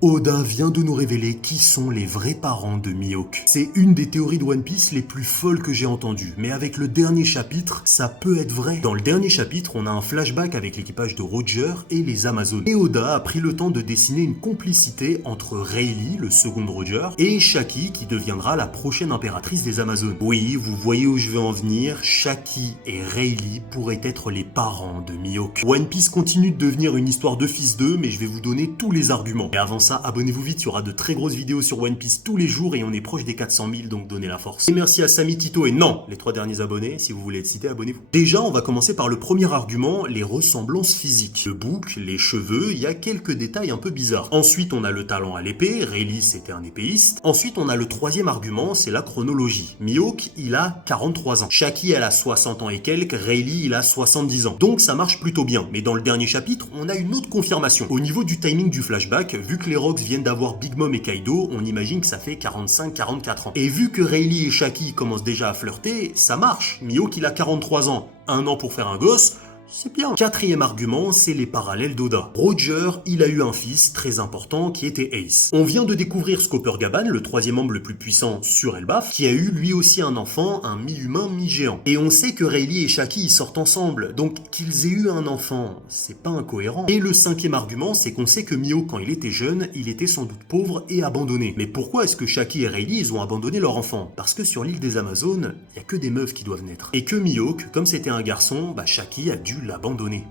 Oda vient de nous révéler qui sont les vrais parents de Mihawk. C'est une des théories de One Piece les plus folles que j'ai entendues, mais avec le dernier chapitre, ça peut être vrai. Dans le dernier chapitre, on a un flashback avec l'équipage de Roger et les Amazones. Et Oda a pris le temps de dessiner une complicité entre Rayleigh, le second de Roger, et Shaki qui deviendra la prochaine impératrice des Amazones. Oui, vous voyez où je veux en venir, Shaki et Rayleigh pourraient être les parents de Mihawk. One Piece continue de devenir une histoire de fils d'eux, mais je vais vous donner tous les arguments. Et avant ça, abonnez-vous vite, il y aura de très grosses vidéos sur One Piece tous les jours et on est proche des 400 000, donc donnez la force. Et merci à Samy, Tito et non, les 3 derniers abonnés, si vous voulez être cité, abonnez-vous. Déjà, on va commencer par le premier argument, les ressemblances physiques. Le bouc, les cheveux, il y a quelques détails un peu bizarres. Ensuite, on a le talent à l'épée, Rayleigh c'était un épéiste. Ensuite, on a le troisième argument, c'est la chronologie. Mihawk, il a 43 ans. Shaki, elle a 60 ans et quelques, Rayleigh, il a 70 ans. Donc ça marche plutôt bien. Mais dans le dernier chapitre, on a une autre confirmation. Au niveau du timing du flashback, vu que les Rocks viennent d'avoir Big Mom et Kaido, on imagine que ça fait 45-44 ans. Et vu que Rayleigh et Shaki commencent déjà à flirter, ça marche. Mihawk il a 43 ans, 1 an pour faire un gosse, c'est bien. Quatrième argument, c'est les parallèles d'Oda. Roger, il a eu un fils très important qui était Ace. On vient de découvrir Scopper Gaban, le troisième membre le plus puissant sur Elbaf, qui a eu lui aussi un enfant, un mi-humain, mi-géant. Et on sait que Rayleigh et Shaki ils sortent ensemble, donc qu'ils aient eu un enfant, c'est pas incohérent. Et le cinquième argument, c'est qu'on sait que Mihawk, quand il était jeune, il était sans doute pauvre et abandonné. Mais pourquoi est-ce que Shaki et Rayleigh ils ont abandonné leur enfant? Parce que sur l'île des Amazones, il y a que des meufs qui doivent naître. Et que Mihawk, comme c'était un garçon, Shaki a dû l'abandonner.